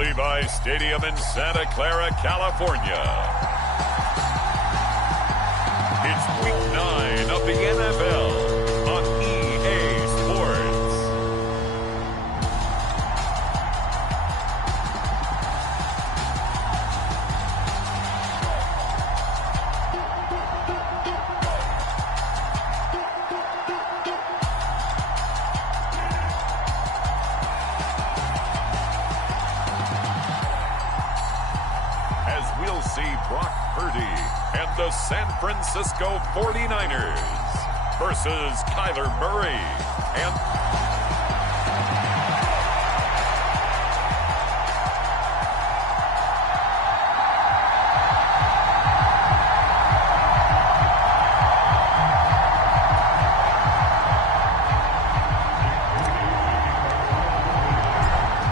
Levi's Stadium in Santa Clara, California. It's Week 9 of the NFL on EA Sports. As we'll see Brock Purdy and the San Francisco 49ers versus Kyler Murray and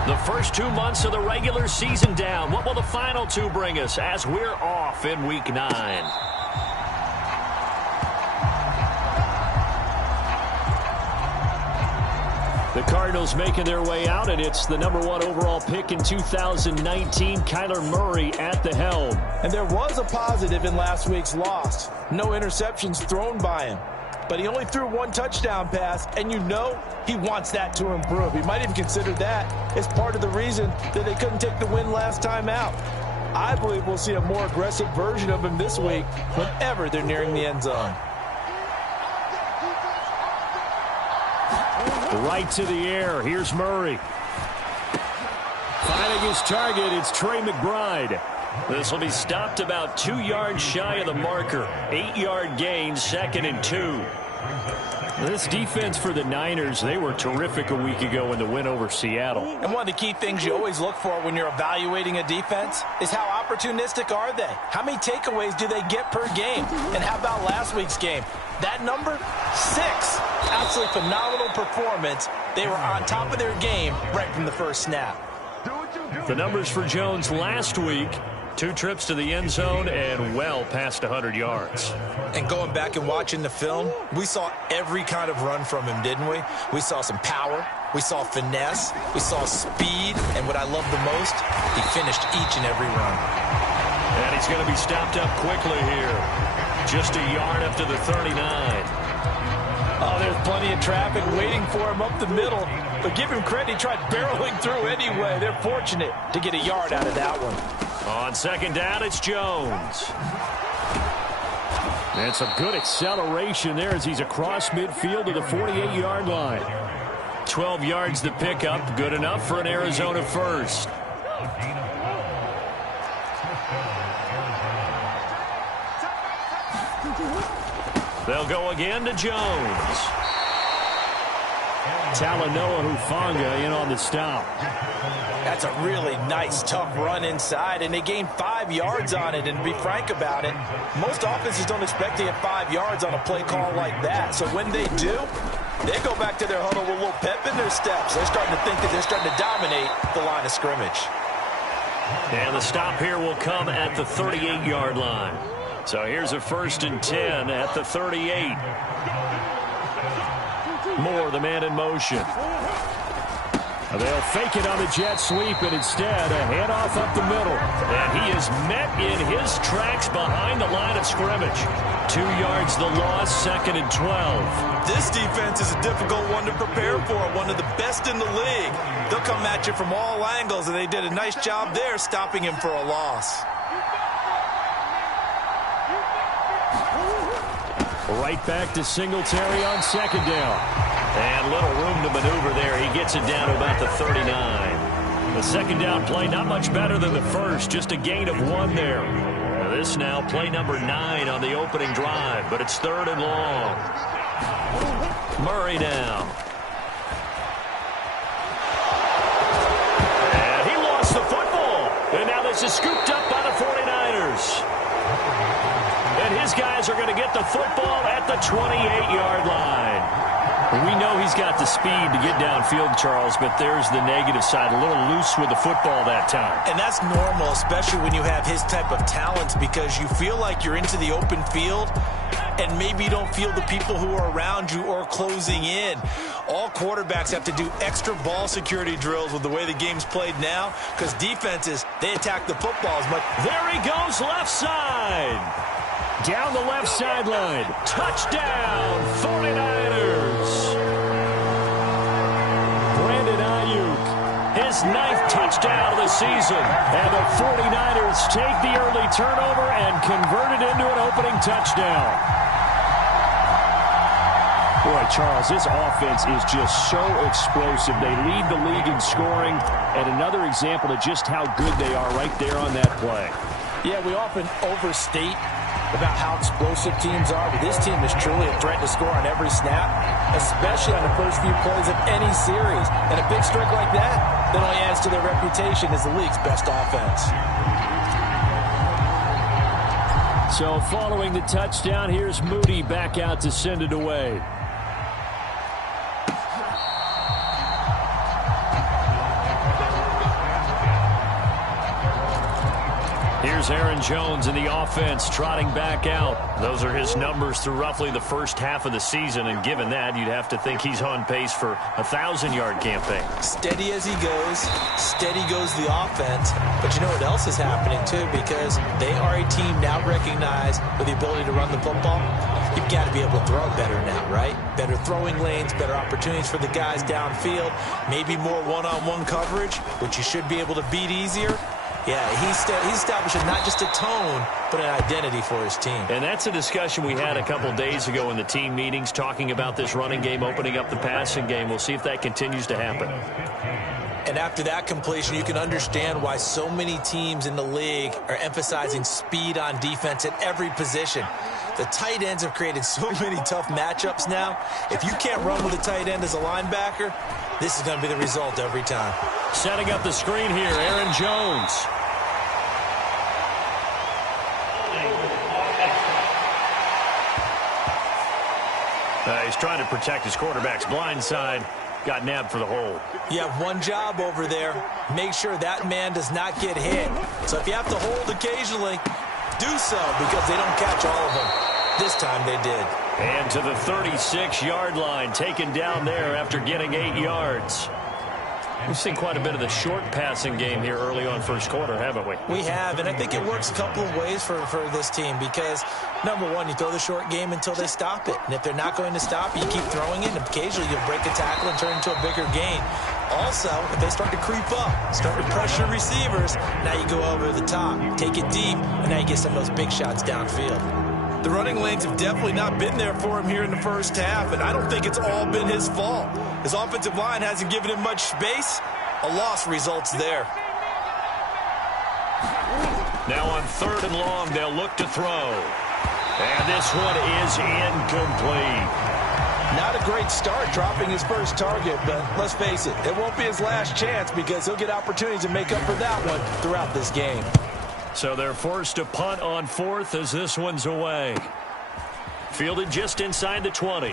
the first 2 months of the regular season down. What will the final two bring us as we're off in Week 9? The Cardinals making their way out, and it's the #1 overall pick in 2019, Kyler Murray at the helm. And there was a positive in last week's loss. No interceptions thrown by him. But he only threw 1 touchdown pass, and you know he wants that to improve. He might even consider that as part of the reason that they couldn't take the win last time out. I believe we'll see a more aggressive version of him this week whenever they're nearing the end zone. Right to the air. Here's Murray. Finding his target, it's Trey McBride. This will be stopped about 2 yards shy of the marker. 8-yard gain, 2nd and 2. This defense for the Niners, they were terrific a week ago in the win over Seattle. And one of the key things you always look for when you're evaluating a defense is how opportunistic are they? How many takeaways do they get per game? And how about last week's game? That number, 6. Absolutely phenomenal performance. They were on top of their game right from the first snap. The numbers for Jones last week: 2 trips to the end zone and well past 100 yards. And going back and watching the film, we saw every kind of run from him, didn't we? We saw some power, we saw finesse, we saw speed, and what I love the most, he finished each and every run. And he's going to be stopped up quickly here. Just a yard up to the 39. Oh, there's plenty of traffic waiting for him up the middle. But give him credit, he tried barreling through anyway. They're fortunate to get a yard out of that one. On 2nd down, it's Jones. And some good acceleration there as he's across midfield to the 48-yard line. 12 yards to pick up. Good enough for an Arizona first. They'll go again to Jones. Talanoa Hufanga in on the stop. That's a really nice, tough run inside, and they gained 5 yards on it. And to be frank about it, most offenses don't expect to get 5 yards on a play call like that. So when they do, they go back to their huddle with a little pep in their steps. They're starting to think that they're starting to dominate the line of scrimmage. And the stop here will come at the 38-yard line. So here's a 1st and 10 at the 38. Moore, the man in motion. They'll fake it on the jet sweep, and instead a handoff up the middle. And he is met in his tracks behind the line of scrimmage. 2 yards the loss, 2nd and 12. This defense is a difficult one to prepare for, one of the best in the league. They'll come at you from all angles, and they did a nice job there stopping him for a loss. Right back to Singletary on 2nd down. And little room to maneuver there. He gets it down to about the 39. The 2nd down play, not much better than the first. Just a gain of 1 there. Now this now play number 9 on the opening drive. But it's 3rd and long. Murray now. And he lost the football. And now this is scooped up by the 49ers. And his guys are going to get the football at the 28-yard line. We know he's got the speed to get downfield, Charles, but there's the negative side. A little loose with the football that time. And that's normal, especially when you have his type of talent, because you feel like you're into the open field. and maybe you don't feel the people who are around you or closing in. All quarterbacks have to do extra ball security drills with the way the game's played now, because defenses, they attack the football as much. There he goes, left side. Down the left sideline. Touchdown, 49ers. Brandon Ayuk, his 9th touchdown of the season. And the 49ers take the early turnover and convert it into an opening touchdown. Boy, Charles, this offense is just so explosive. They lead the league in scoring, and another example of just how good they are right there on that play. Yeah, we often overstate about how explosive teams are, but this team is truly a threat to score on every snap, especially on the first few plays of any series. And a big streak like that only adds to their reputation as the league's best offense. So following the touchdown, here's Moody back out to send it away. Here's Aaron Jones in the offense, trotting back out. Those are his numbers through roughly the first half of the season, and given that, you'd have to think he's on pace for a 1,000-yard campaign. Steady as he goes, steady goes the offense. But you know what else is happening, too, because they are a team now recognized with the ability to run the football. You've got to be able to throw better now, right? Better throwing lanes, better opportunities for the guys downfield, maybe more one-on-one coverage, which you should be able to beat easier. Yeah, he's establishing not just a tone, but an identity for his team. And that's a discussion we had a couple days ago in the team meetings, talking about this running game, opening up the passing game. We'll see if that continues to happen. And after that completion, you can understand why so many teams in the league are emphasizing speed on defense at every position. The tight ends have created so many tough matchups now. If you can't run with a tight end as a linebacker, this is going to be the result every time. Setting up the screen here, Aaron Jones. He's trying to protect his quarterback's blind side. Got nabbed for the hole. You have one job over there. Make sure that man does not get hit. So if you have to hold occasionally, do so, because they don't catch all of them. This time they did. And to the 36-yard line, taken down there after getting 8 yards. We've seen quite a bit of the short passing game here early on first quarter, haven't we? We have, and I think it works a couple of ways for this team because, number one, you throw the short game until they stop it. And if they're not going to stop it, you keep throwing it, and occasionally you'll break a tackle and turn into a bigger gain. Also, if they start to creep up, start to pressure receivers, now you go over the top, take it deep, and now you get some of those big shots downfield. The running lanes have definitely not been there for him here in the first half, and I don't think it's all been his fault. His offensive line hasn't given him much space. A loss results there. Now on 3rd and long, they'll look to throw. And this one is incomplete. Not a great start dropping his first target, but let's face it, it won't be his last chance because he'll get opportunities to make up for that one throughout this game. So they're forced to punt on 4th as this one's away. Fielded just inside the 20.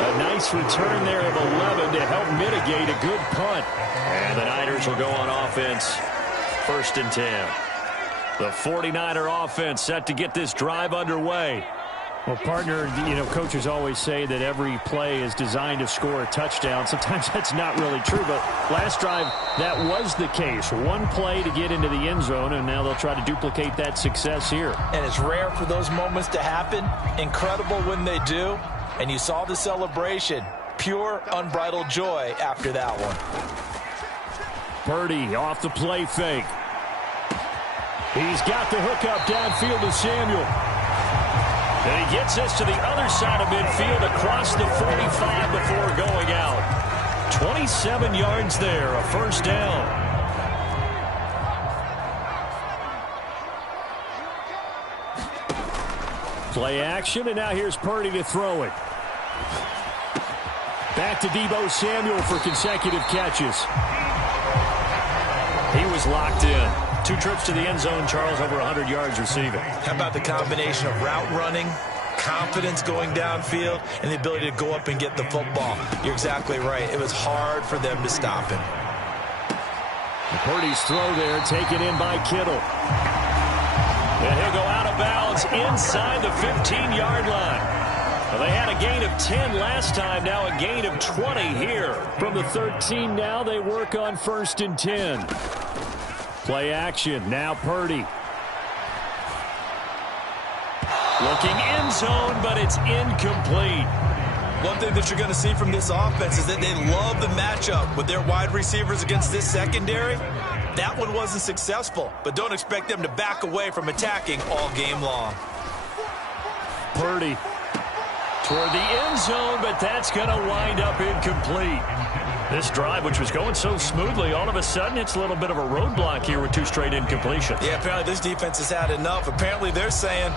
A nice return there of 11 to help mitigate a good punt. And the Niners will go on offense, 1st and 10. The 49er offense set to get this drive underway. Well, partner, you know, coaches always say that every play is designed to score a touchdown. Sometimes that's not really true, but last drive, that was the case. One play to get into the end zone, and now they'll try to duplicate that success here. And it's rare for those moments to happen. Incredible when they do. And you saw the celebration. Pure, unbridled joy after that one. Purdy off the play fake. He's got the hookup downfield to Samuel. And he gets us to the other side of midfield across the 45 before going out. 27 yards there, a 1st down. Play action, and now here's Purdy to throw it. Back to Deebo Samuel for consecutive catches. He was locked in. 2 trips to the end zone, Charles, over 100 yards receiving. How about the combination of route running, confidence going downfield, and the ability to go up and get the football? You're exactly right. It was hard for them to stop him. Purdy's throw there, taken in by Kittle. And he'll go out of bounds inbounds inside the 15-yard line. Well, they had a gain of 10 last time, now a gain of 20 here. From the 13 now, they work on 1st and 10. Play action, now Purdy. Looking end zone, but it's incomplete. One thing that you're going to see from this offense is that they love the matchup with their wide receivers against this secondary. That one wasn't successful, but don't expect them to back away from attacking all game long. Purdy. Toward the end zone, but that's going to wind up incomplete. This drive, which was going so smoothly, all of a sudden it's a little bit of a roadblock here with 2 straight incompletions. Yeah, apparently this defense has had enough. Apparently they're saying,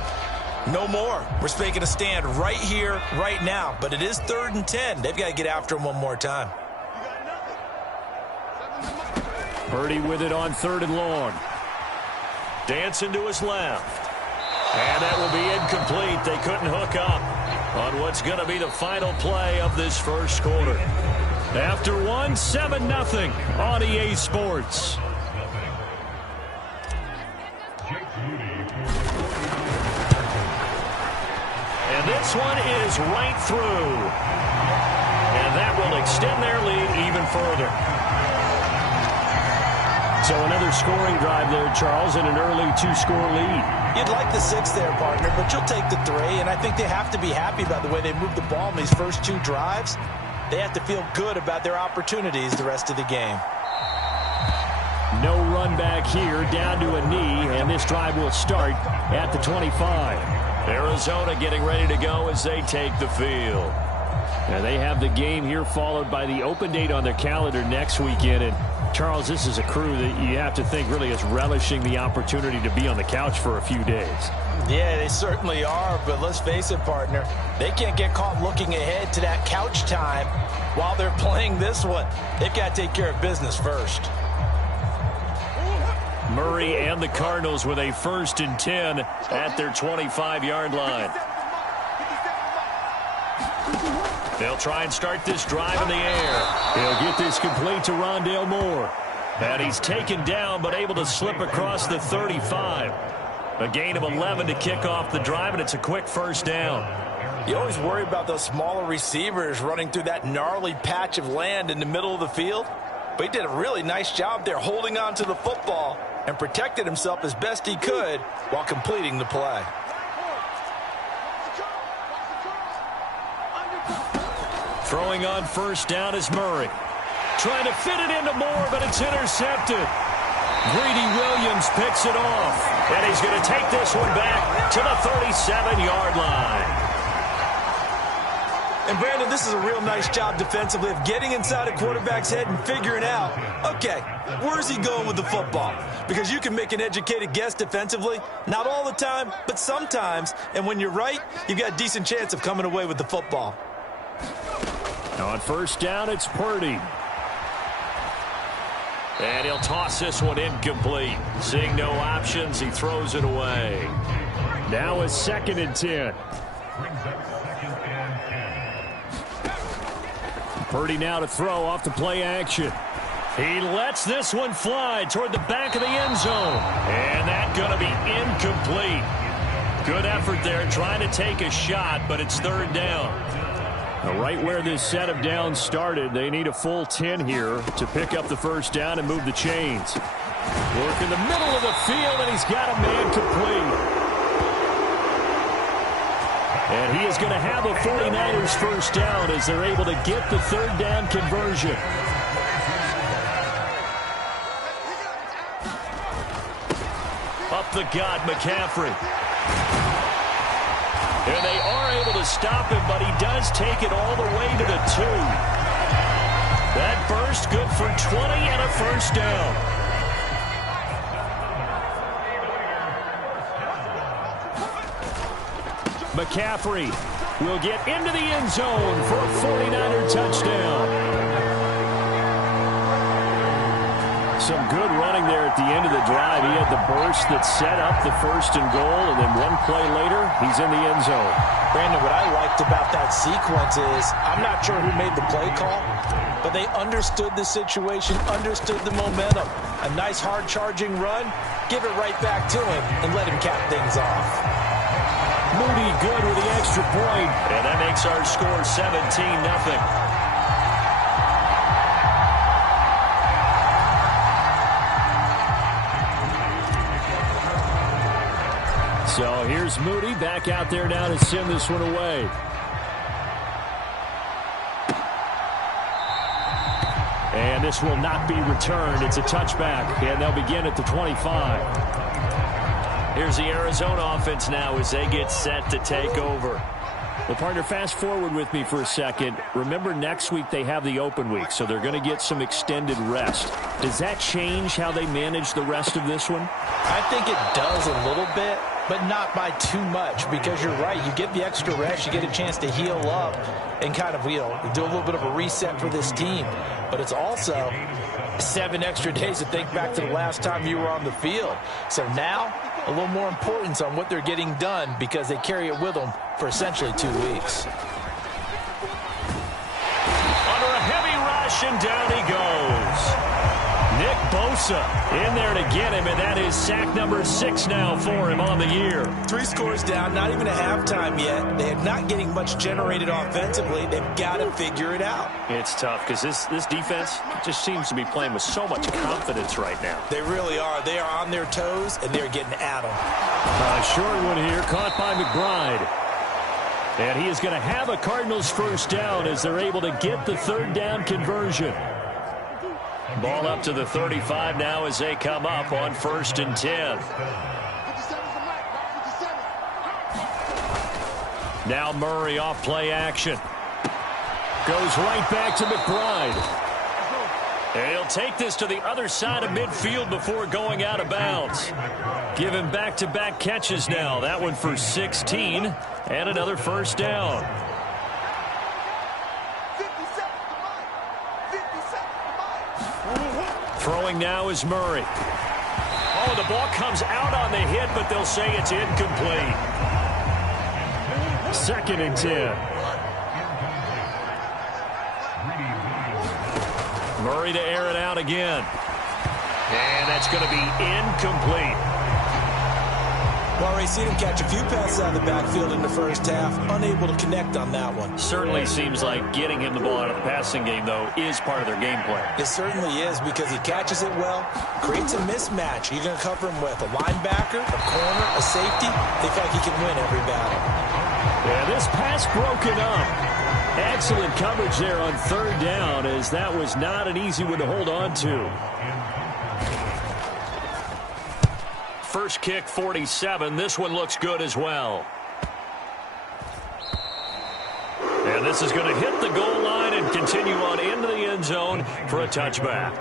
no more. We're making a stand right here, right now. But it is 3rd and 10. They've got to get after him one more time. Purdy with it on 3rd and long. Dancing to his left. And that will be incomplete. They couldn't hook up on what's going to be the final play of this first quarter. After 7-0 on EA Sports. And this one is right through. And that will extend their lead even further. So another scoring drive there, Charles, and an early 2-score lead. You'd like the 6 there, partner, but you'll take the 3. And I think they have to be happy about the way they moved the ball in these first 2 drives. They have to feel good about their opportunities the rest of the game. No run back here, down to a knee, and this drive will start at the 25. Arizona getting ready to go as they take the field. Now they have the game here followed by the open date on their calendar next weekend. And Charles, this is a crew that you have to think really is relishing the opportunity to be on the couch for a few days. Yeah, they certainly are, but let's face it, partner. They can't get caught looking ahead to that couch time while they're playing this one. They've got to take care of business first. Murray and the Cardinals with a 1st and 10 at their 25-yard line. They'll try and start this drive in the air. He'll get this complete to Rondale Moore. And he's taken down but able to slip across the 35. A gain of 11 to kick off the drive, and it's a quick 1st down. You always worry about those smaller receivers running through that gnarly patch of land in the middle of the field. But he did a really nice job there holding on to the football and protected himself as best he could while completing the play. Throwing on 1st down is Murray. Trying to fit it into Moore, but it's intercepted. Greedy Williams picks it off. And he's going to take this one back to the 37-yard line. And, Brandon, this is a real nice job defensively of getting inside a quarterback's head and figuring out, okay, where's he going with the football? Because you can make an educated guess defensively. Not all the time, but sometimes. And when you're right, you've got a decent chance of coming away with the football. On 1st down, it's Purdy. And he'll toss this one incomplete. Seeing no options, he throws it away. Now a 2nd and 10. Purdy now to throw off the play action. He lets this one fly toward the back of the end zone. And that's going to be incomplete. Good effort there trying to take a shot, but it's 3rd down. Right where this set of downs started, they need a full 10 here to pick up the 1st down and move the chains. Work in the middle of the field, and he's got a man complete. And he is going to have a 49ers 1st down as they're able to get the 3rd down conversion. Up the gut, McCaffrey. And they are able to stop him, but he does take it all the way to the 2. That burst good for 20 and a 1st down. McCaffrey will get into the end zone for a 49er touchdown. Some good running there at the end of the drive. He had the burst that set up the 1st and goal, and then one play later, he's in the end zone. Brandon, what I liked about that sequence is I'm not sure who made the play call, but they understood the situation, understood the momentum. A nice hard charging run, give it right back to him, and let him cap things off. Moody good with the extra point. And that makes our score 17-0. So here's Moody back out there now to send this one away. And this will not be returned. It's a touchback, and they'll begin at the 25. Here's the Arizona offense now as they get set to take over. Well, partner, fast forward with me for a second. Remember, next week they have the open week, so they're going to get some extended rest. Does that change how they manage the rest of this one? I think it does a little bit, but not by too much, because you're right. You get the extra rest, you get a chance to heal up and kind of, do a little bit of a reset for this team. But it's also 7 extra days to think back to the last time you were on the field. So now, a little more importance on what they're getting done because they carry it with them for essentially 2 weeks. Under a heavy rush, and down he goes. Nick Bosa in there to get him, and that is sack number 6 now for him on the year. 3 scores down, not even a halftime yet. They're not getting much generated offensively. They've got to figure it out. It's tough because this defense just seems to be playing with so much confidence right now. They really are. They are on their toes, and they're getting at them. Short one here, caught by McBride. And he is going to have a Cardinals first down as they're able to get the 3rd down conversion. Ball up to the 35 now as they come up on 1st and 10. Now Murray off play action. Goes right back to McBride. And he'll take this to the other side of midfield before going out of bounds. Give him back-to-back catches now. That one for 16 and another first down. Throwing now is Murray. Oh, the ball comes out on the hit, but they'll say it's incomplete. 2nd and 10. Murray to air it out again. And that's going to be incomplete. Well, Ray, seen him catch a few passes out of the backfield in the first half. Unable to connect on that one. Certainly seems like getting him the ball out of the passing game, though, is part of their game plan. It certainly is because he catches it well, creates a mismatch. You're going to cover him with a linebacker, a corner, a safety. They feel like he can win every battle. Yeah, this pass broken up. Excellent coverage there on 3rd down, as that was not an easy one to hold on to. First kick, 47. This one looks good as well. And this is going to hit the goal line and continue on into the end zone for a touchback.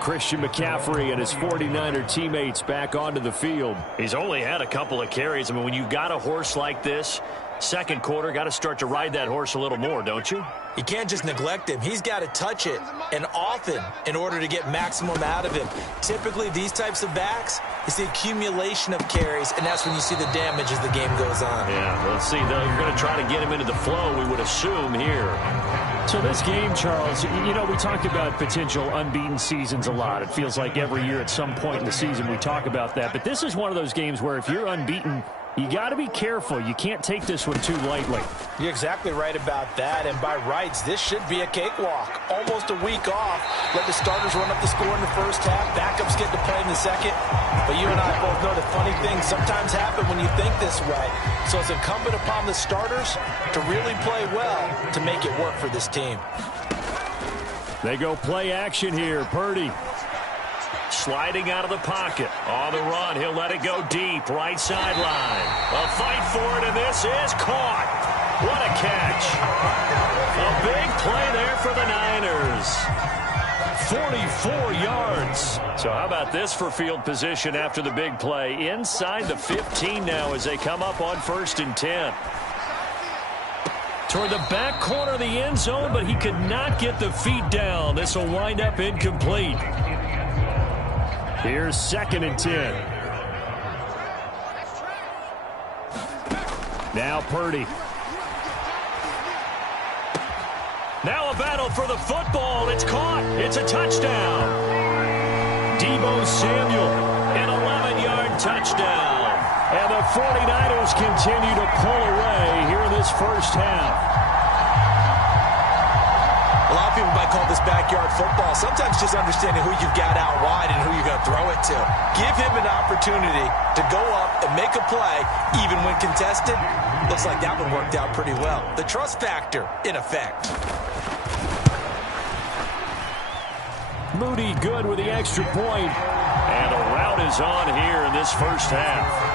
Christian McCaffrey and his 49er teammates back onto the field. He's only had a couple of carries. I mean, when you've got a horse like this, 2nd quarter, got to start to ride that horse a little more, don't you? You can't just neglect him. He's got to touch it, and often, in order to get maximum out of him. Typically, these types of backs, it's the accumulation of carries, and that's when you see the damage as the game goes on. Yeah, let's see. Though you're going to try to get him into the flow, we would assume here. So this game, Charles, we talk about potential unbeaten seasons a lot. It feels like every year at some point in the season we talk about that. But this is one of those games where if you're unbeaten, you got to be careful. You can't take this one too lightly. You're exactly right about that. And by rights, this should be a cakewalk. Almost a week off. Let the starters run up the score in the first half. Backups get to play in the second. But you and I both know the funny things sometimes happen when you think this way. So it's incumbent upon the starters to really play well to make it work for this team. They go play action here. Purdy sliding out of the pocket. On the run, he'll let it go deep. Right sideline. A fight for it, and this is caught. What a catch. A big play there for the Niners. 44 yards. So how about this for field position after the big play? Inside the 15 now as they come up on 1st and 10. Toward the back corner of the end zone, but he could not get the feet down. This will wind up incomplete. Here's 2nd and 10. Now Purdy. Now a battle for the football. It's caught. It's a touchdown. Deebo Samuel, an 11-yard touchdown. And the 49ers continue to pull away here in this first half. A lot of people might call this backyard football. Sometimes just understanding who you've got out wide and who you're going to throw it to. Give him an opportunity to go up and make a play, even when contested. Looks like that one worked out pretty well. The trust factor in effect. Moody good with the extra point. And a rout is on here in this first half.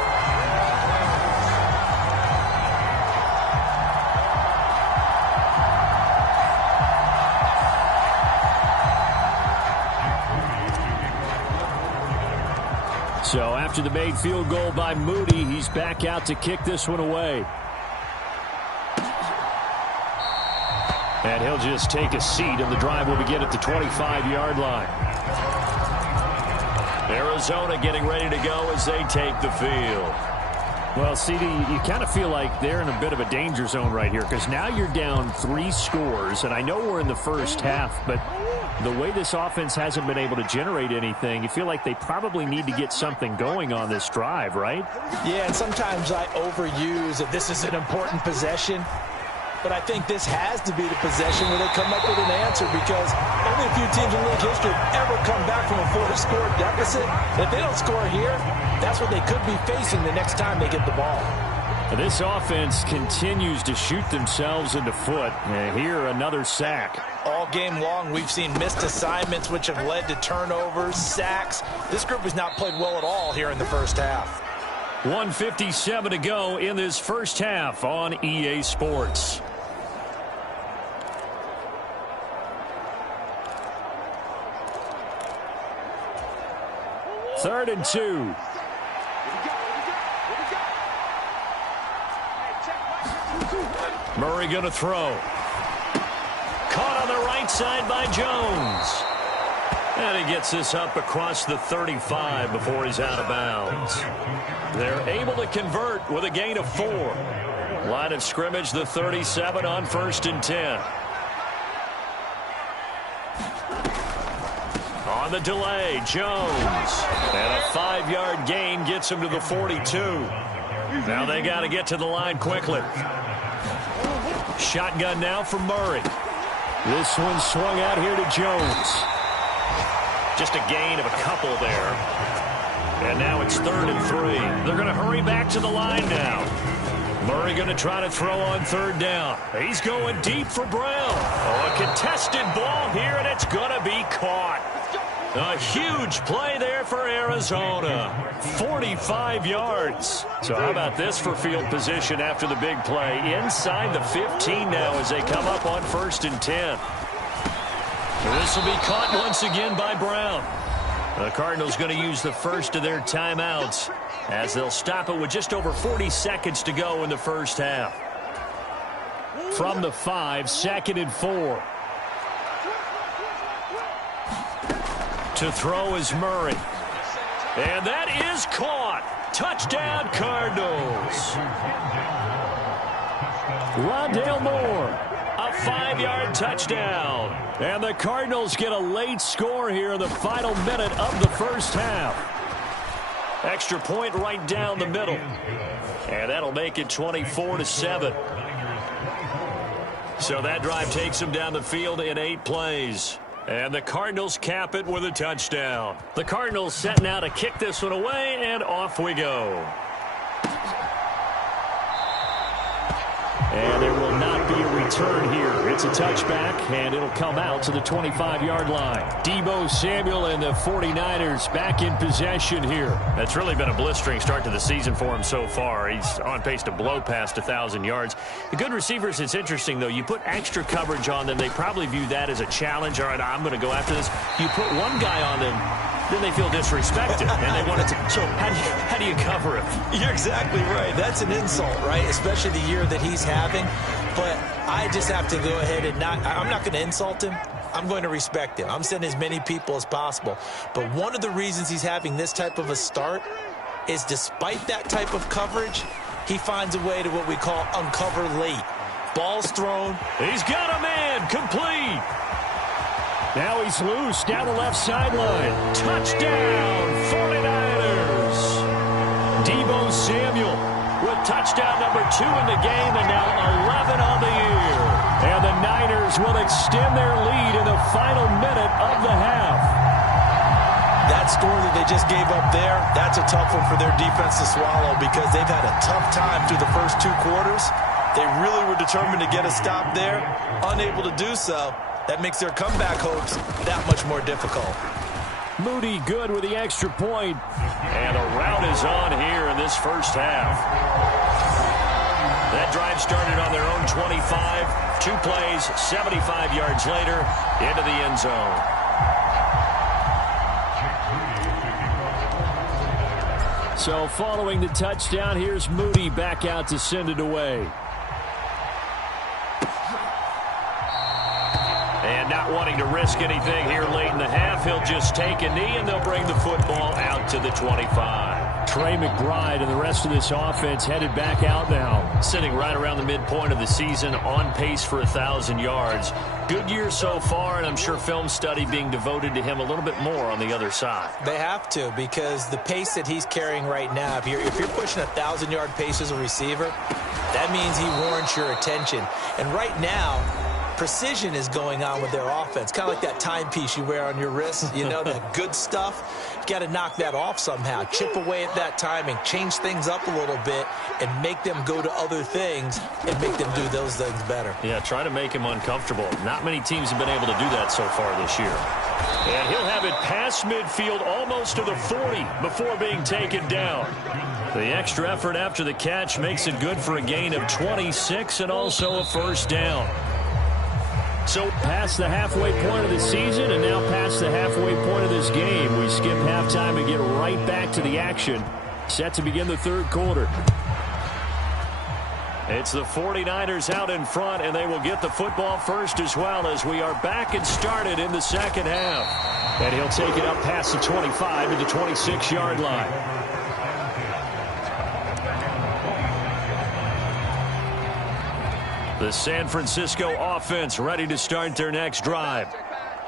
So after the made field goal by Moody, he's back out to kick this one away. And he'll just take a seat, and the drive will begin at the 25-yard line. Arizona getting ready to go as they take the field. Well, CD, you kind of feel like they're in a bit of a danger zone right here because now you're down 3 scores, and I know we're in the first half, but the way this offense hasn't been able to generate anything, you feel like they probably need to get something going on this drive, right? Yeah, and sometimes I overuse that this is an important possession. But I think this has to be the possession where they come up with an answer because only a few teams in league history have ever come back from a 4-score deficit. If they don't score here, that's what they could be facing the next time they get the ball. This offense continues to shoot themselves in the foot. Here, another sack. All game long, we've seen missed assignments, which have led to turnovers, sacks. This group has not played well at all here in the first half. 1:57 to go in this first half on EA Sports. Third and 2. Murray going to throw. Caught on the right side by Jones. And he gets this up across the 35 before he's out of bounds. They're able to convert with a gain of 4. Line of scrimmage, the 37 on 1st and 10. On the delay, Jones. And a 5-yard gain gets him to the 42. Now they got to get to the line quickly. Shotgun now for Murray. This one swung out here to Jones. Just a gain of a couple there. And now it's 3rd and 3. They're going to hurry back to the line now. Murray going to try to throw on 3rd down. He's going deep for Brown. Oh, a contested ball here, and it's going to be caught. A huge play there for Arizona. 45 yards. So how about this for field position after the big play? Inside the 15 now as they come up on 1st and 10. This will be caught once again by Brown. The Cardinals going to use the first of their timeouts as they'll stop it with just over 40 seconds to go in the first half. From the 5, 2nd and 4. To throw is Murray. And that is caught. Touchdown, Cardinals. Rondale Moore, a 5-yard touchdown. And the Cardinals get a late score here in the final minute of the first half. Extra point right down the middle. And that'll make it 24-7. So that drive takes them down the field in 8 plays. And the Cardinals cap it with a touchdown. The Cardinals set now to kick this one away, and off we go. And there will not be a return here. It's a touchback, and it'll come out to the 25-yard line. Deebo Samuel and the 49ers back in possession here. That's really been a blistering start to the season for him so far. He's on pace to blow past 1,000 yards. The good receivers, it's interesting, though. You put extra coverage on them, they probably view that as a challenge. All right, I'm going to go after this. You put one guy on them, then they feel disrespected, and they want to. So how do you cover him? You're exactly right. That's an insult, right? Especially the year that he's having. But I just have to go ahead and I'm not going to insult him. I'm going to respect him. I'm sending as many people as possible. But one of the reasons he's having this type of a start is despite that type of coverage, he finds a way to what we call uncover late. Ball's thrown. He's got a man complete. Now he's loose down the left sideline. Touchdown, 49ers. Deebo Samuel touchdown number 2 in the game, and now 11 on the year. And the Niners will extend their lead in the final minute of the half. That score that they just gave up there, that's a tough one for their defense to swallow because they've had a tough time through the first 2 quarters. They really were determined to get a stop there, unable to do so. That makes their comeback hopes that much more difficult. Moody good with the extra point. And a rout is on here in this first half. That drive started on their own 25. 2 plays, 75 yards later, into the end zone. So following the touchdown, here's Moody back out to send it away. And not wanting to risk anything here late in the half, he'll just take a knee and they'll bring the football out to the 25. Trey McBride and the rest of this offense headed back out now. Sitting right around the midpoint of the season, on pace for 1,000 yards. Good year so far, and I'm sure film study being devoted to him a little bit more on the other side. They have to, because the pace that he's carrying right now, if you're pushing 1,000-yard pace as a receiver, that means he warrants your attention. And right now, precision is going on with their offense. Kind of like that timepiece you wear on your wrist, you know, that good stuff. You got to knock that off somehow. Chip away at that timing, change things up a little bit, and make them go to other things and make them do those things better. Yeah, try to make him uncomfortable. Not many teams have been able to do that so far this year. And he'll have it past midfield almost to the 40 before being taken down. The extra effort after the catch makes it good for a gain of 26 and also a first down. So past the halfway point of the season and now past the halfway point of this game, we skip halftime and get right back to the action. Set to begin the third quarter. It's the 49ers out in front, and they will get the football first as well as we are back and started in the second half. And he'll take it up past the 25 to the 26-yard line. The San Francisco offense ready to start their next drive.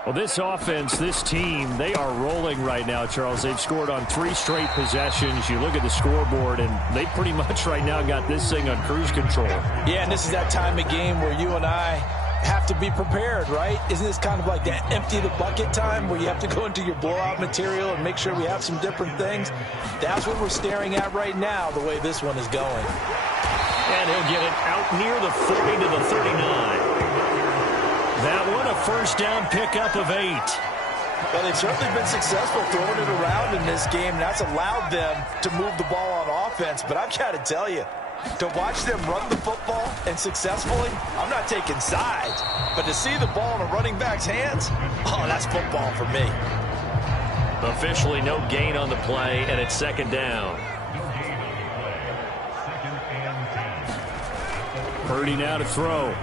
Well, this offense, this team, they are rolling right now, Charles. They've scored on 3 straight possessions. You look at the scoreboard, and they pretty much right now got this thing on cruise control. Yeah, and this is that time of game where you and I have to be prepared, right? Isn't this kind of like that empty the bucket time where you have to go into your blowout material and make sure we have some different things? That's what we're staring at right now, the way this one is going. And he'll get it out near the 40 to the 39. That one a first down pickup of 8. Well, they've certainly been successful throwing it around in this game. That's allowed them to move the ball on offense. But I've got to tell you, to watch them run the football and successfully, I'm not taking sides. But to see the ball in a running back's hands, oh, that's football for me. Officially no gain on the play, and it's second down. Purdy now to throw.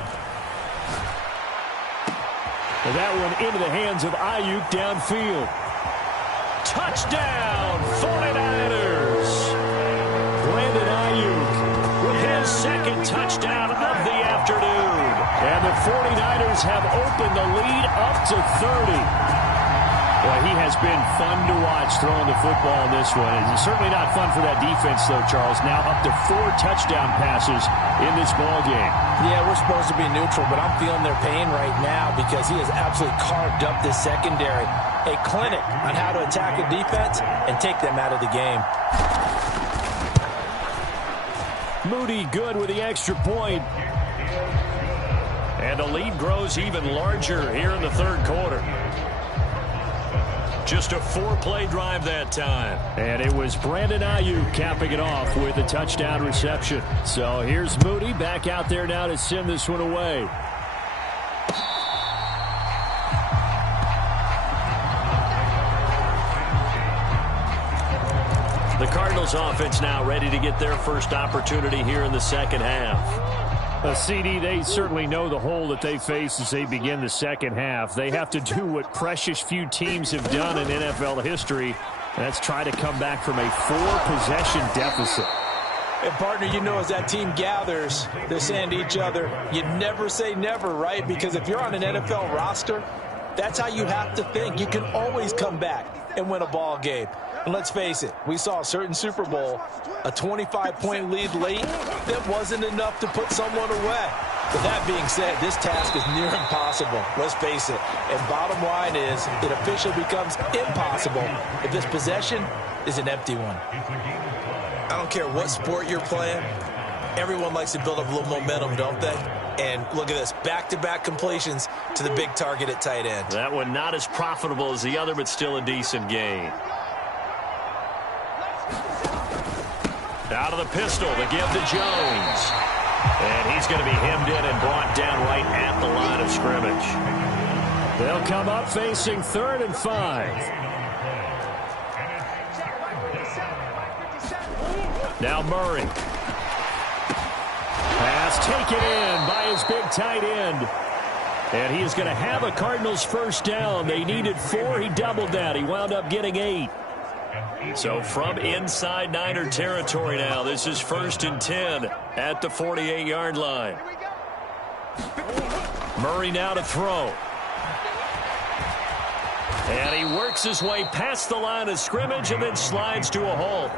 And that one into the hands of Ayuk downfield. Touchdown, 49ers. Brandon Ayuk with his second touchdown of the afternoon. And the 49ers have opened the lead up to 30. Boy, he has been fun to watch throwing the football in this one. It's certainly not fun for that defense, though, Charles. Now up to 4 touchdown passes in this ball game. Yeah, we're supposed to be neutral, but I'm feeling their pain right now because he has absolutely carved up this secondary. A clinic on how to attack a defense and take them out of the game. Moody good with the extra point. And the lead grows even larger here in the third quarter. Just a 4-play drive that time. And it was Brandon Ayuk capping it off with a touchdown reception. So here's Moody back out there now to send this one away. The Cardinals offense now ready to get their first opportunity here in the second half. CD, they certainly know the hole that they face as they begin the second half. They have to do what precious few teams have done in NFL history. That's try to come back from a 4-possession deficit. And, partner, you know as that team gathers, they're saying to each other, you never say never, right? Because if you're on an NFL roster, that's how you have to think. You can always come back and win a ball game. And let's face it, we saw a certain Super Bowl, a 25-point lead late that wasn't enough to put someone away. But that being said, this task is near impossible. Let's face it. And bottom line is, it officially becomes impossible if this possession is an empty one. I don't care what sport you're playing. Everyone likes to build up a little momentum, don't they? And look at this, back-to-back completions to the big target at tight end. That one not as profitable as the other, but still a decent gain. Out of the pistol, the give to Jones. And he's going to be hemmed in and brought down right at the line of scrimmage. They'll come up facing 3rd and 5. Now Murray. Pass taken in by his big tight end. And he is going to have a Cardinals first down. They needed 4. He doubled that. He wound up getting 8. So from inside Niner territory now, this is 1st and 10 at the 48-yard line. Murray now to throw. And he works his way past the line of scrimmage and then slides to a halt.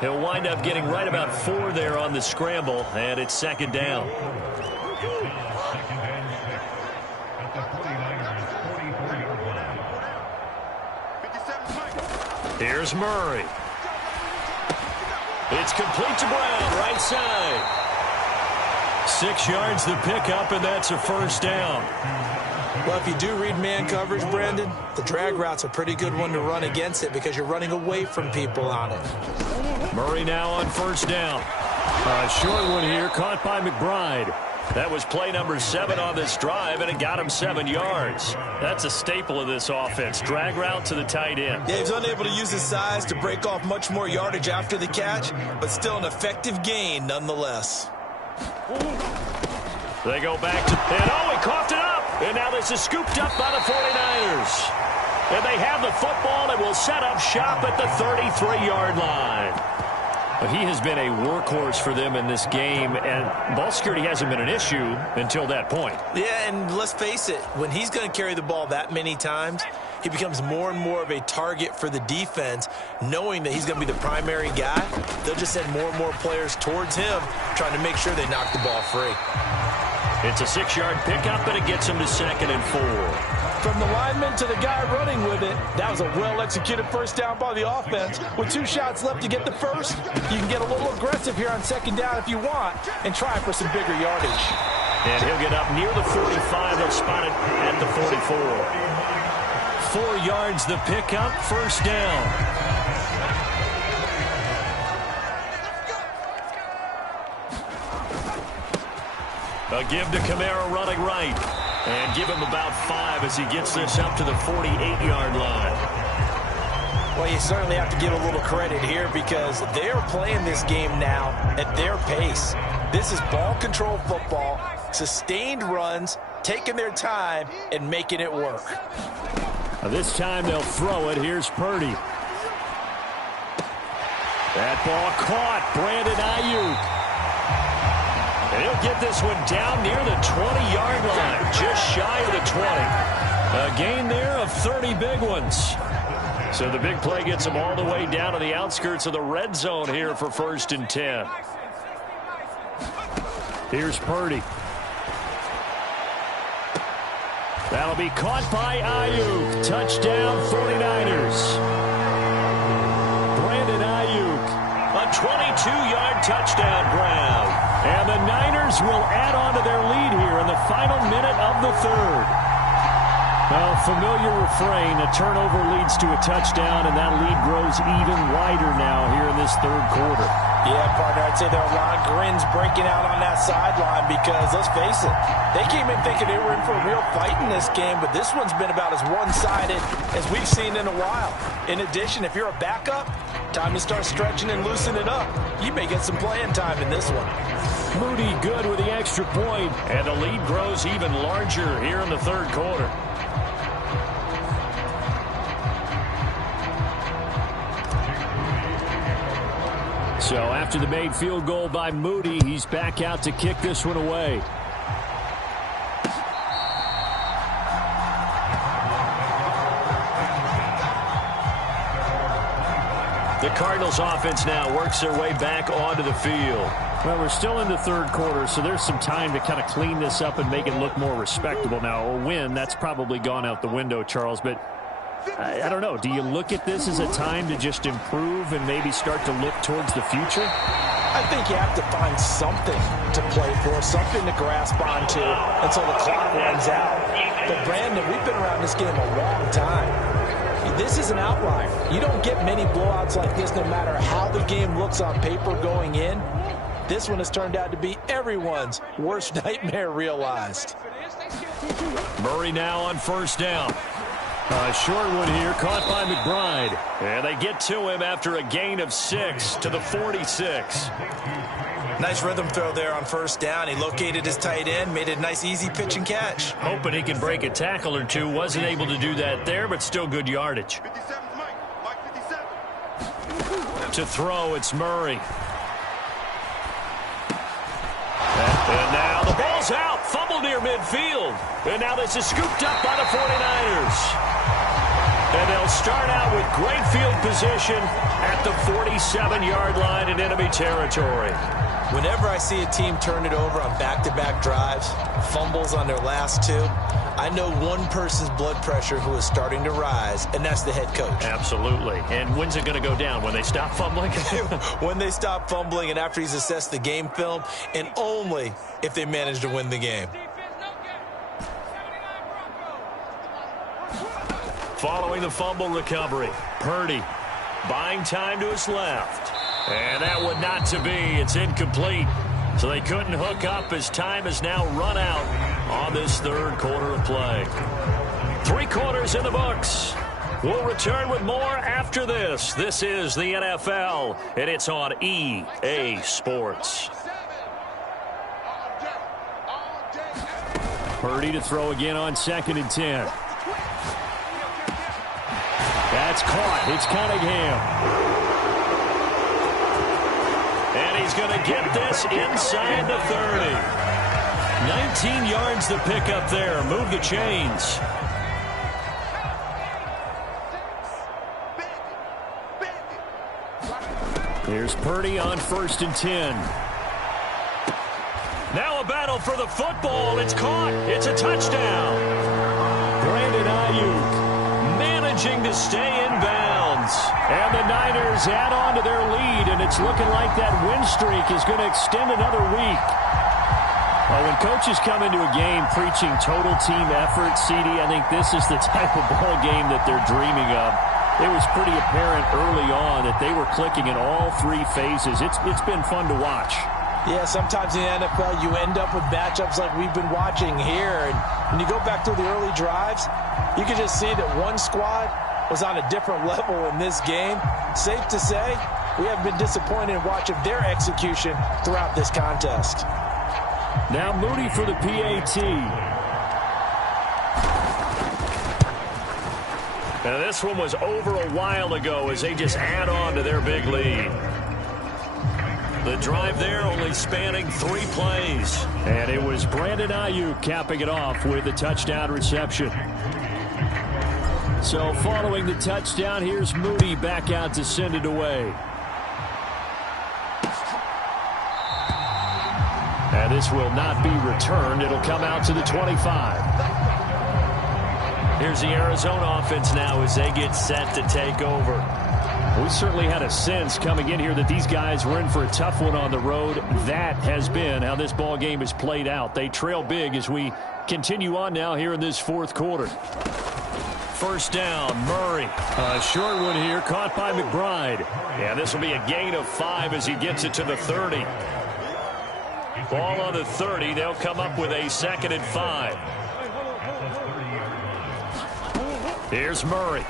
He'll wind up getting right about 4 there on the scramble, and it's 2nd down. Here's Murray. It's complete to Brown, right side. 6 yards the pickup, and that's a first down. Well, if you do read man coverage, Brandon, the drag route's a pretty good one to run against it because you're running away from people on it. Murray now on first down. A short one here, caught by McBride. That was play number 7 on this drive, and it got him 7 yards. That's a staple of this offense. Drag route to the tight end. Yeah, he's unable to use his size to break off much more yardage after the catch, but still an effective gain nonetheless. They go back to, and he coughed it up. And now this is scooped up by the 49ers. And they have the football and will set up shop at the 33-yard line. He has been a workhorse for them in this game, and ball security hasn't been an issue until that point. Yeah, and let's face it, when he's going to carry the ball that many times, he becomes more and more of a target for the defense, knowing that he's going to be the primary guy. They'll just send more and more players towards him, trying to make sure they knock the ball free. It's a 6-yard pickup, and it gets him to 2nd and 4. From the lineman to the guy running with it, that was a well-executed first down by the offense. With 2 shots left to get the first, you can get a little aggressive here on 2nd down if you want and try for some bigger yardage. And he'll get up near the 45. They'll spot it at the 44. 4 yards the pickup, first down. A give to Kamara running right. And give him about 5 as he gets this up to the 48-yard line. Well, you certainly have to give a little credit here because they're playing this game now at their pace. This is ball control football, sustained runs, taking their time, and making it work. This time they'll throw it. Here's Purdy. That ball caught. Brandon Ayuk. And he'll get this one down near the 20-yard line, just shy of the 20. A gain there of 30 big ones. So the big play gets them all the way down to the outskirts of the red zone here for 1st and 10. Here's Purdy. That'll be caught by Ayuk. Touchdown 49ers. Brandon Ayuk. A 22-yard touchdown grab. And the Niners will add on to their lead here in the final minute of the 3rd. Well, familiar refrain, a turnover leads to a touchdown, and that lead grows even wider now here in this 3rd quarter. Yeah, partner, I'd say there are a lot of grins breaking out on that sideline because, let's face it, they came in thinking they were in for a real fight in this game, but this one's been about as one-sided as we've seen in a while. In addition, if you're a backup, time to start stretching and loosening it up. You may get some playing time in this one. Moody good with the extra point. And the lead grows even larger here in the 3rd quarter. So after the made field goal by Moody, he's back out to kick this one away. The Cardinals offense now works their way back onto the field. Well, we're still in the third quarter, so there's some time to kind of clean this up and make it look more respectable. Now, a win, that's probably gone out the window, Charles, but I don't know. Do you look at this as a time to just improve and maybe start to look towards the future? I think you have to find something to play for, something to grasp onto until the clock runs out. But, Brandon, we've been around this game a long time. This is an outlier. You don't get many blowouts like this no matter how the game looks on paper going in. This one has turned out to be everyone's worst nightmare realized. Murray now on first down. A short one here, caught by McBride. And they get to him after a gain of 6 to the 46. Nice rhythm throw there on first down. He located his tight end, made a nice easy pitch and catch. Hoping he can break a tackle or two. Wasn't able to do that there, but still good yardage. To throw, it's Murray. And now the ball's out. Fumble near midfield. And now this is scooped up by the 49ers. And they'll start out with great field position at the 47-yard line in enemy territory. Whenever I see a team turn it over on back-to-back drives, fumbles on their last two, I know one person's blood pressure who is starting to rise, and that's the head coach. Absolutely. And when's it going to go down? When they stop fumbling? When they stop fumbling and after he's assessed the game film, and only if they manage to win the game. Following the fumble recovery, Purdy buying time to his left. And that would not to be. It's incomplete. So they couldn't hook up as time has now run out on this third quarter of play. 3 quarters in the books. We'll return with more after this. This is the NFL, and it's on EA Sports. Purdy to throw again on 2nd and 10. That's caught. It's Cunningham. And he's going to get this inside the 30. 19 yards to pick up there. Move the chains. Here's Purdy on 1st and 10. Now a battle for the football. It's caught. It's a touchdown. Brandon Ayuk managing to stay in bounds. And the Niners add on to their lead, and it's looking like that win streak is going to extend another week. Well, when coaches come into a game preaching total team effort, CD, I think this is the type of ball game that they're dreaming of. It was pretty apparent early on that they were clicking in all 3 phases. It's been fun to watch. Yeah, sometimes in the NFL you end up with matchups like we've been watching here. And when you go back through the early drives, you can just see that one squad was on a different level in this game. Safe to say, we have been disappointed in watching their execution throughout this contest. Now Moody for the PAT. Now this one was over a while ago as they just add on to their big lead. The drive there only spanning 3 plays. And it was Brandon Ayuk capping it off with a touchdown reception. So following the touchdown, here's Moody back out to send it away. And this will not be returned. It'll come out to the 25. Here's the Arizona offense now as they get set to take over. We certainly had a sense coming in here that these guys were in for a tough one on the road. That has been how this ball game has played out. They trail big as we continue on now here in this 4th quarter. First down, Murray. A short one here, caught by McBride. Yeah, this will be a gain of 5 as he gets it to the 30. Ball on the 30. They'll come up with a 2nd and 5. Here's Murray.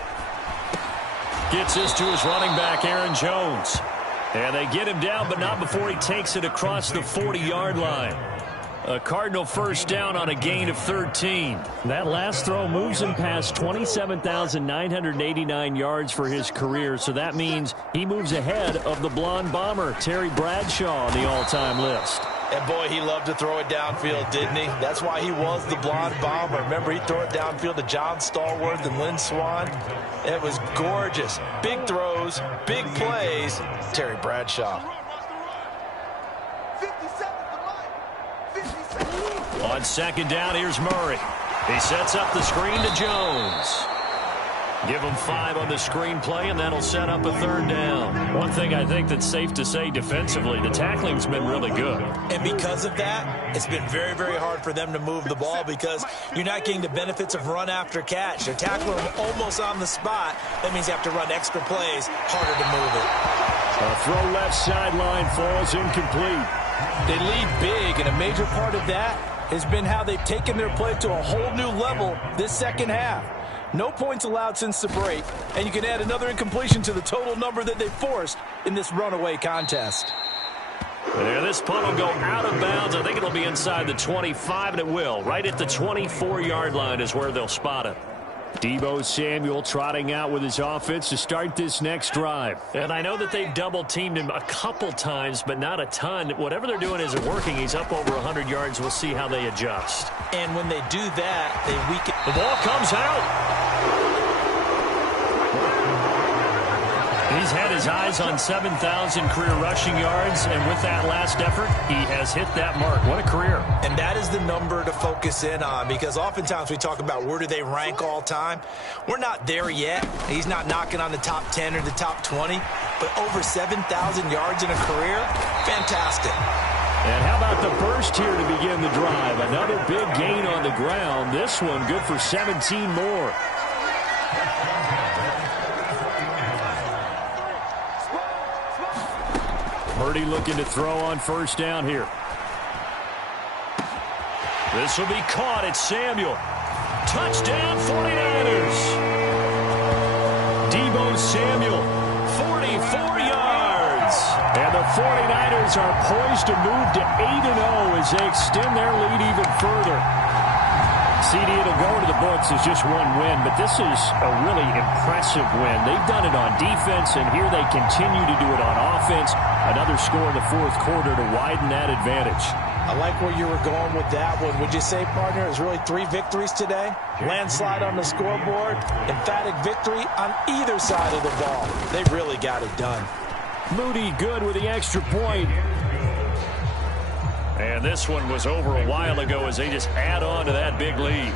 Gets this to his running back, Aaron Jones. And they get him down, but not before he takes it across the 40-yard line. A Cardinal first down on a gain of 13. That last throw moves him past 27,989 yards for his career, so that means he moves ahead of the blonde bomber, Terry Bradshaw, on the all-time list. And boy, he loved to throw it downfield, didn't he? That's why he was the blonde bomber. Remember, he'd throw it downfield to John Stallworth and Lynn Swann. It was gorgeous. Big throws, big plays. Terry Bradshaw. On second down, here's Murray. He sets up the screen to Jones. Give him 5 on the screen play, and that'll set up a third down. One thing I think that's safe to say defensively, the tackling's been really good. And because of that, it's been very, very hard for them to move the ball because you're not getting the benefits of run after catch. They're tackling them almost on the spot. That means you have to run extra plays, harder to move it. A throw left sideline falls incomplete. They lead big, and a major part of that has been how they've taken their play to a whole new level this second half. No points allowed since the break, and you can add another incompletion to the total number that they forced in this runaway contest. Yeah, this punt will go out of bounds. I think it'll be inside the 25, and it will. Right at the 24-yard line is where they'll spot it. Deebo Samuel trotting out with his offense to start this next drive. And I know that they've double-teamed him a couple times, but not a ton. Whatever they're doing isn't working. He's up over 100 yards. We'll see how they adjust. And when they do that, they weaken. The ball comes out. He's had his eyes on 7,000 career rushing yards, and with that last effort, he has hit that mark. What a career. And that is the number to focus in on because oftentimes we talk about where do they rank all time. We're not there yet. He's not knocking on the top 10 or the top 20, but over 7,000 yards in a career, fantastic. And how about the burst here to begin the drive? Another big gain on the ground. This one good for 17 more. Purdy looking to throw on first down here. This will be caught. It's Samuel. Touchdown 49ers. Deebo Samuel, 44 yards. And the 49ers are poised to move to 8-0 as they extend their lead even further. CD, it'll go into the books as just one win, but this is a really impressive win. They've done it on defense, and here they continue to do it on offense. Another score in the fourth quarter to widen that advantage. I like where you were going with that one. Would you say, partner, it was really 3 victories today? Landslide on the scoreboard, emphatic victory on either side of the ball. They really got it done. Moody good with the extra point. And this one was over a while ago as they just add on to that big lead.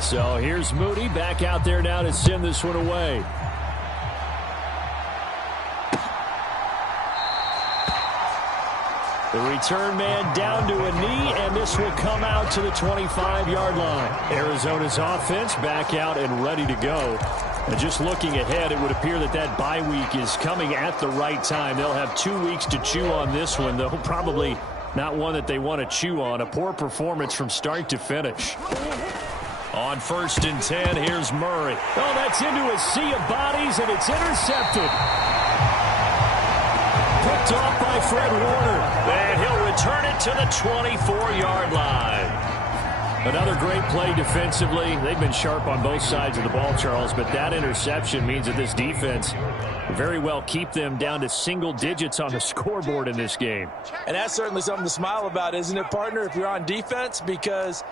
So here's Moody back out there now to send this one away. The return man down to a knee, and this will come out to the 25-yard line. Arizona's offense back out and ready to go. And just looking ahead, it would appear that that bye week is coming at the right time. They'll have 2 weeks to chew on this one, though probably not one that they want to chew on. A poor performance from start to finish. On 1st and 10, here's Murray. Oh, that's into a sea of bodies, and it's intercepted. Picked off by Fred Warner. And he'll return it to the 24-yard line. Another great play defensively. They've been sharp on both sides of the ball, Charles, but that interception means that this defense very well keep them down to single digits on the scoreboard in this game. And that's certainly something to smile about, isn't it, partner, if you're on defense? Because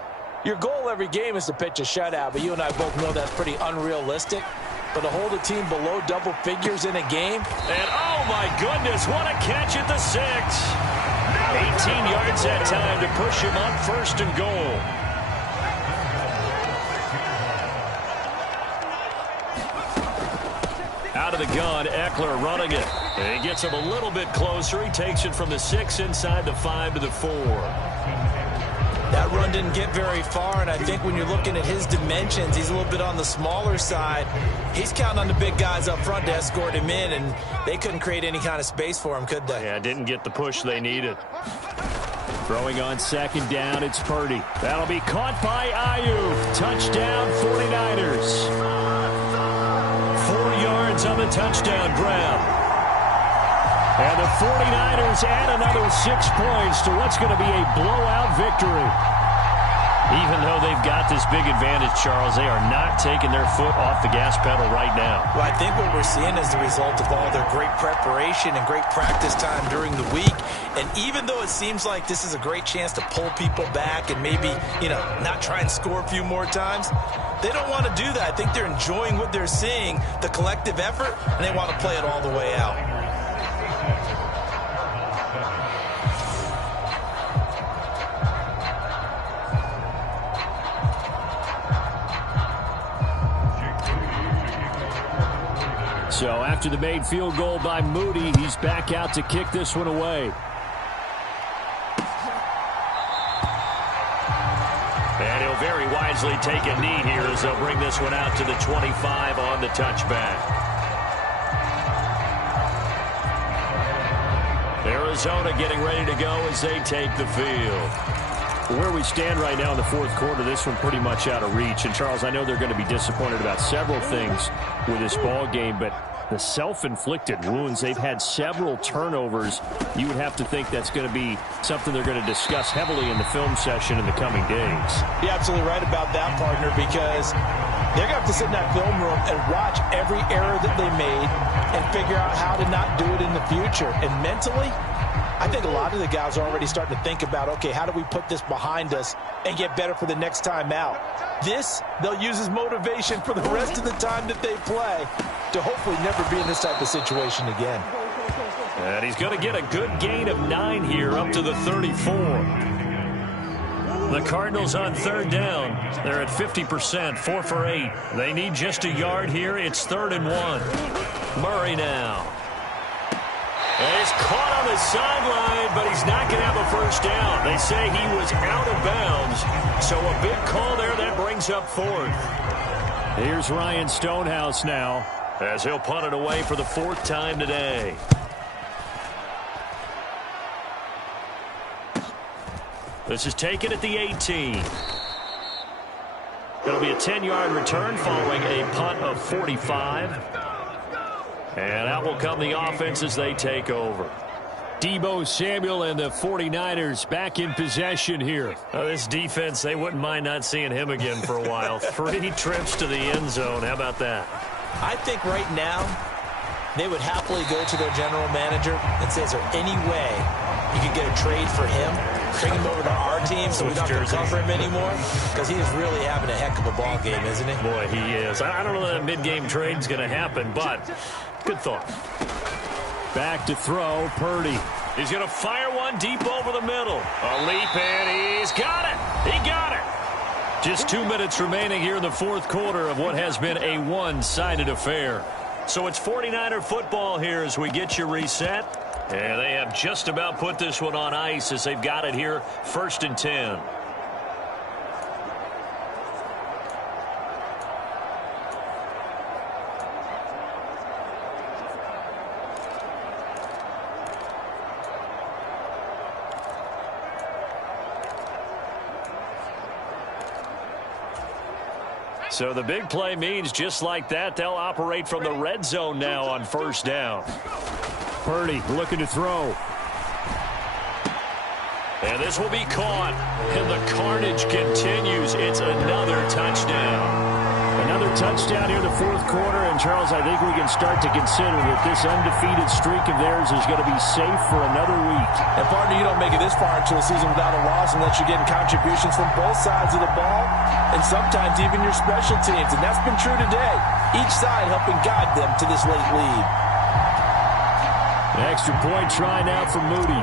your goal every game is to pitch a shutout, but you and I both know that's pretty unrealistic. But to hold a team below double figures in a game. And, oh, my goodness, what a catch at the 6. 18 yards that time to push him up 1st and goal. Out of the gun, Eckler running it. And he gets him a little bit closer. He takes it from the 6 inside the 5 to the 4. That run didn't get very far, and I think when you're looking at his dimensions, he's a little bit on the smaller side. He's counting on the big guys up front to escort him in, and they couldn't create any kind of space for him, could they? Yeah, didn't get the push they needed. Throwing on 2nd down, it's Purdy. That'll be caught by Ayuk. Touchdown, 49ers. 4 yards on the touchdown grab. And the 49ers add another 6 points to what's going to be a blowout victory. Even though they've got this big advantage, Charles, they are not taking their foot off the gas pedal right now. Well, I think what we're seeing is the result of all their great preparation and great practice time during the week. And even though it seems like this is a great chance to pull people back and maybe, not try and score a few more times, they don't want to do that. I think they're enjoying what they're seeing, the collective effort, and they want to play it all the way out. So after the made field goal by Moody, he's back out to kick this one away. And he'll very wisely take a knee here as they'll bring this one out to the 25 on the touchback. Arizona getting ready to go as they take the field. Where we stand right now in the fourth quarter, this one pretty much out of reach. And, Charles, I know they're going to be disappointed about several things with this ball game, but the self-inflicted wounds, they've had several turnovers. You would have to think that's going to be something they're going to discuss heavily in the film session in the coming days. You're absolutely right about that, partner, because they're going to have to sit in that film room and watch every error that they made and figure out how to not do it in the future. And mentally, I think a lot of the guys are already starting to think about, okay, how do we put this behind us and get better for the next time out? This, they'll use as motivation for the rest of the time that they play to hopefully never be in this type of situation again. And he's going to get a good gain of 9 here up to the 34. The Cardinals on third down. They're at 50%, 4 for 8. They need just a yard here. It's 3rd and 1. Murray now. And he's caught on the sideline, but he's not going to have a first down. They say he was out of bounds, so a big call there that brings up 4th. Here's Ryan Stonehouse now, as he'll punt it away for the 4th time today. This is taken at the 18. It'll be a 10-yard return following a punt of 45. And out will come the offense as they take over. Deebo Samuel and the 49ers back in possession here. This defense, they wouldn't mind not seeing him again for a while. 3 trips to the end zone. How about that? I think right now they would happily go to their general manager and say, is there any way you could get a trade for him? Bring him over to our team so we don't have to cover him anymore? Because he is really having a heck of a ball game, isn't he? Boy, he is. I don't know that mid-game trade's going to happen, but good thought. Back to throw, Purdy. He's going to fire one deep over the middle. A leap, and he's got it. He got it. Just 2 minutes remaining here in the fourth quarter of what has been a one-sided affair. So it's 49er football here as we get you reset. And they have just about put this one on ice as they've got it here, 1st and 10. So the big play means just like that, they'll operate from the red zone now on 1st down. Purdy looking to throw. And this will be caught. And the carnage continues. It's another touchdown. Another touchdown here in the fourth quarter. And, Charles, I think we can start to consider that this undefeated streak of theirs is going to be safe for another week. And, partner, you don't make it this far into a season without a loss unless you're getting contributions from both sides of the ball and sometimes even your special teams. And that's been true today. Each side helping guide them to this late lead. An extra point try now for Moody.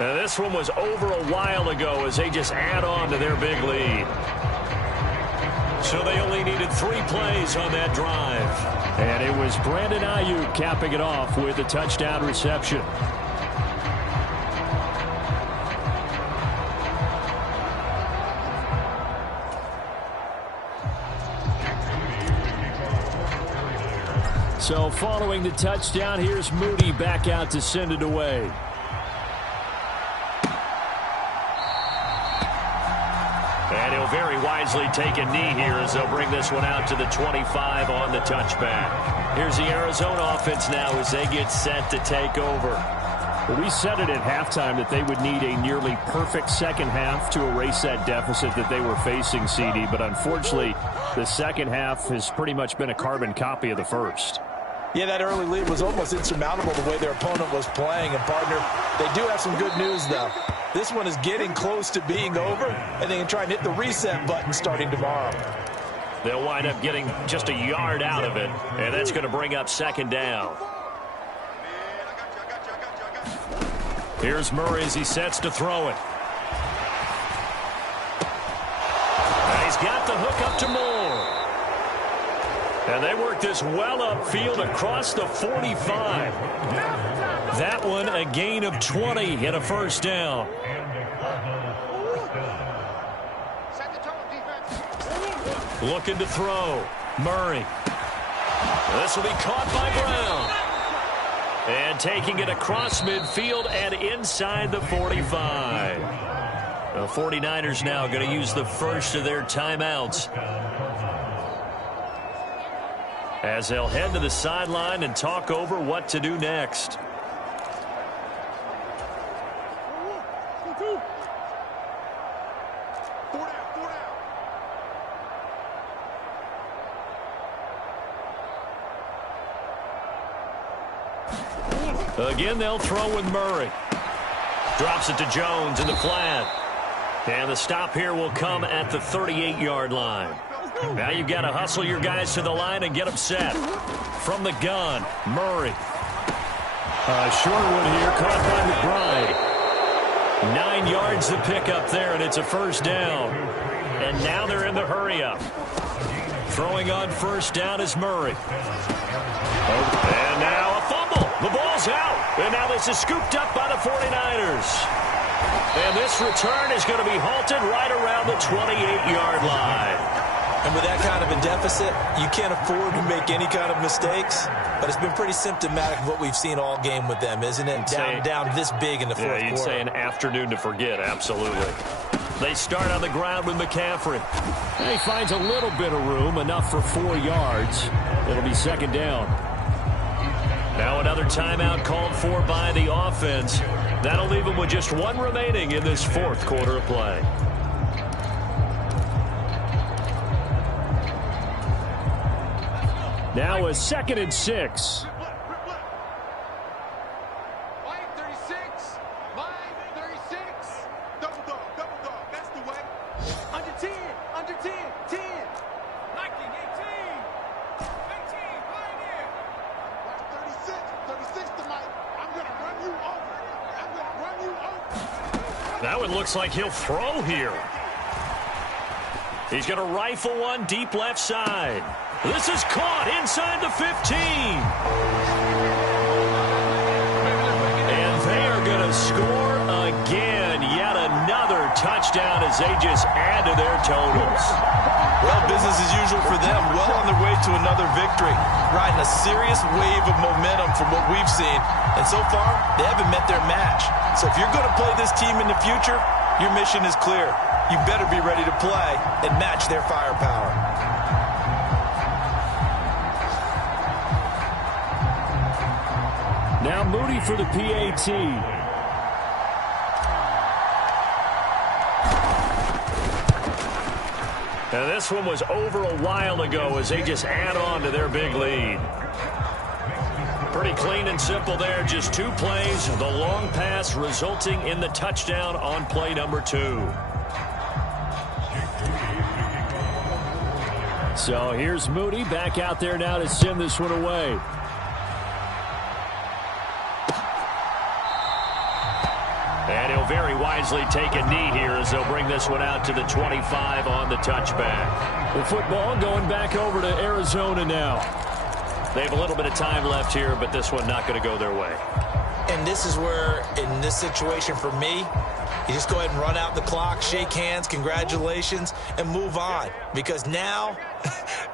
Now this one was over a while ago as they just add on to their big lead. So they only needed 3 plays on that drive. And it was Brandon Ayuk capping it off with a touchdown reception. So following the touchdown, here's Moody back out to send it away. And he'll very wisely take a knee here as they'll bring this one out to the 25 on the touchback. Here's the Arizona offense now as they get set to take over. Well, we said it at halftime that they would need a nearly perfect second half to erase that deficit that they were facing, CD. But unfortunately, the second half has pretty much been a carbon copy of the first. Yeah, that early lead was almost insurmountable the way their opponent was playing. And, partner, they do have some good news, though. This one is getting close to being over, and they can try and hit the reset button starting tomorrow. They'll wind up getting just a yard out of it, and that's going to bring up second down. Here's Murray as he sets to throw it. And he's got the hook up to Moore. And they work this well upfield across the 45. That one a gain of 20 and a first down. Looking to throw. Murray. This will be caught by Brown. And taking it across midfield and inside the 45. The 49ers now going to use the first of their timeouts as they'll head to the sideline and talk over what to do next. Again, they'll throw with Murray. Drops it to Jones in the flat. And the stop here will come at the 38-yard line. Now you've got to hustle your guys to the line and get them set. From the gun, Murray. Short one here, caught by McBride. 9 yards to pick up there, and it's a first down. And now they're in the hurry-up. Throwing on first down is Murray. And now a fumble. The ball's out. And now this is scooped up by the 49ers. And this return is going to be halted right around the 28-yard line. And with that kind of a deficit, you can't afford to make any kind of mistakes. But it's been pretty symptomatic of what we've seen all game with them, isn't it? Down this big in the fourth quarter. Yeah, you'd say an afternoon to forget, absolutely. They start on the ground with McCaffrey. And he finds a little bit of room, enough for 4 yards. It'll be second down. Now another timeout called for by the offense. That'll leave them with just one remaining in this fourth quarter of play. Now a 2nd and 6. That one looks like he'll throw here. He's going to rifle one deep left side. This is caught inside the 15. And they are going to score again. Yet another touchdown as they just add to their totals. Well, business as usual for them. Well on their way to another victory. Riding a serious wave of momentum from what we've seen. And so far, they haven't met their match. So if you're going to play this team in the future, your mission is clear. You better be ready to play and match their firepower. Now Moody for the PAT. And this one was over a while ago as they just add on to their big lead. Pretty clean and simple there. Just 2 plays. The long pass resulting in the touchdown on play number 2. So here's Moody back out there now to send this one away. And he'll very wisely take a knee here as they'll bring this one out to the 25 on the touchback. The football going back over to Arizona now. They have a little bit of time left here, but this one not going to go their way. And this is where, in this situation for me, you just go ahead and run out the clock, shake hands, congratulations, and move on. Because now,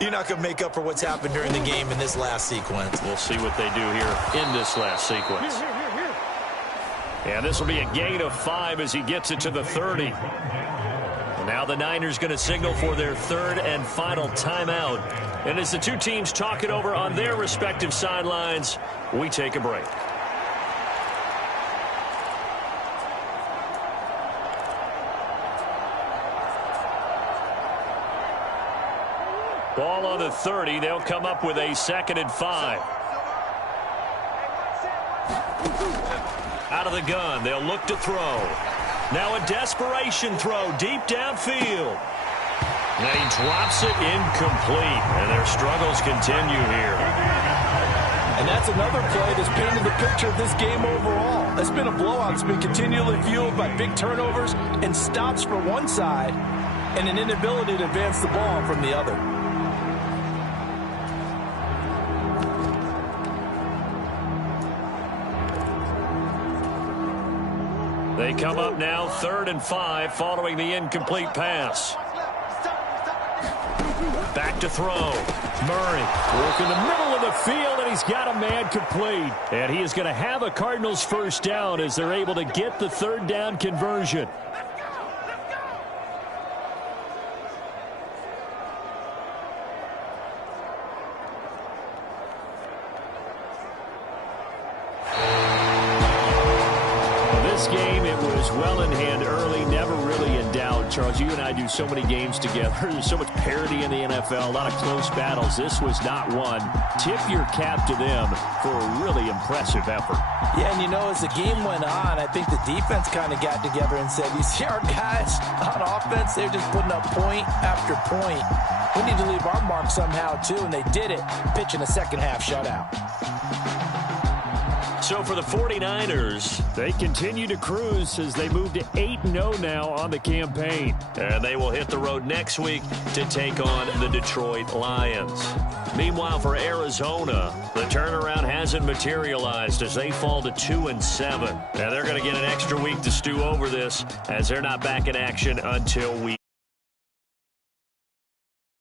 you're not going to make up for what's happened during the game in this last sequence. We'll see what they do here in this last sequence. And this will be a gain of 5 as he gets it to the 30. And now Now the Niners going to signal for their third and final timeout. And as the two teams talk it over on their respective sidelines, we take a break. Ball on the 30. They'll come up with a 2nd and 5. Out of the gun. They'll look to throw. Now a desperation throw deep downfield. Now he drops it incomplete. And their struggles continue here. And that's another play that's painted the picture of this game overall. It's been a blowout. It's been continually fueled by big turnovers and stops for one side and an inability to advance the ball from the other. They come up now 3rd and 5 following the incomplete pass. Back to throw. Murray work in the middle of the field, and he's got a man complete. And he is going to have a Cardinals first down as they're able to get the 3rd down conversion. Game, it was well in hand early, never really in doubt. Charles, you and I do so many games together. There's so much parity in the NFL, a lot of close battles. This was not one. Tip your cap to them for a really impressive effort. Yeah, and you know, as the game went on, I think the defense kind of got together and said, you see our guys on offense, they're just putting up point after point. We need to leave our mark somehow, too, and they did it, pitching a second-half shutout. So for the 49ers, they continue to cruise as they move to 8-0 now on the campaign. And they will hit the road next week to take on the Detroit Lions. Meanwhile, for Arizona, the turnaround hasn't materialized as they fall to 2-7. Now they're going to get an extra week to stew over this as they're not back in action until week